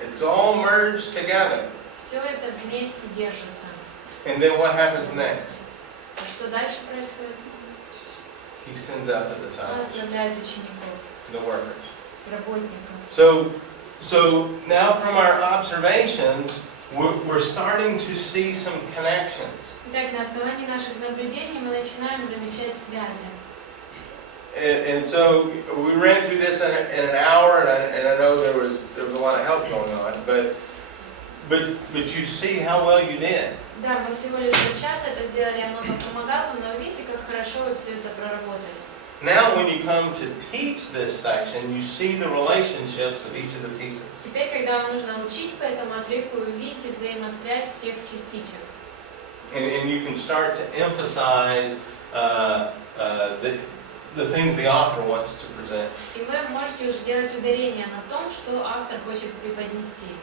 It's all merged together. Все это вместе держится. And then what happens next? А что дальше происходит? He sends out the Он disciples, отправляет учеников, the workers. работников. So now from our observations, we're starting to see some connections. Итак, на основании наших наблюдений мы начинаем замечать связи. And so we ran through this in an hour, and I know there was a lot of help going on, but you see how well you did. Да, мы всего лишь за час это сделали, я много помогала, но видите, как хорошо вы все это проработали. Now when you come to teach this section, you see the relationships of each of the pieces. Теперь, когда вам нужно учить по этому отрывку, вы видите взаимосвязь всех частичек. And you can start to emphasize the things the author wants to present. И вы можете уже делать ударение на том, что автор хочет преподнести.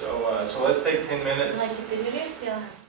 So let's take 10 minutes. Давайте перерыв сделаем.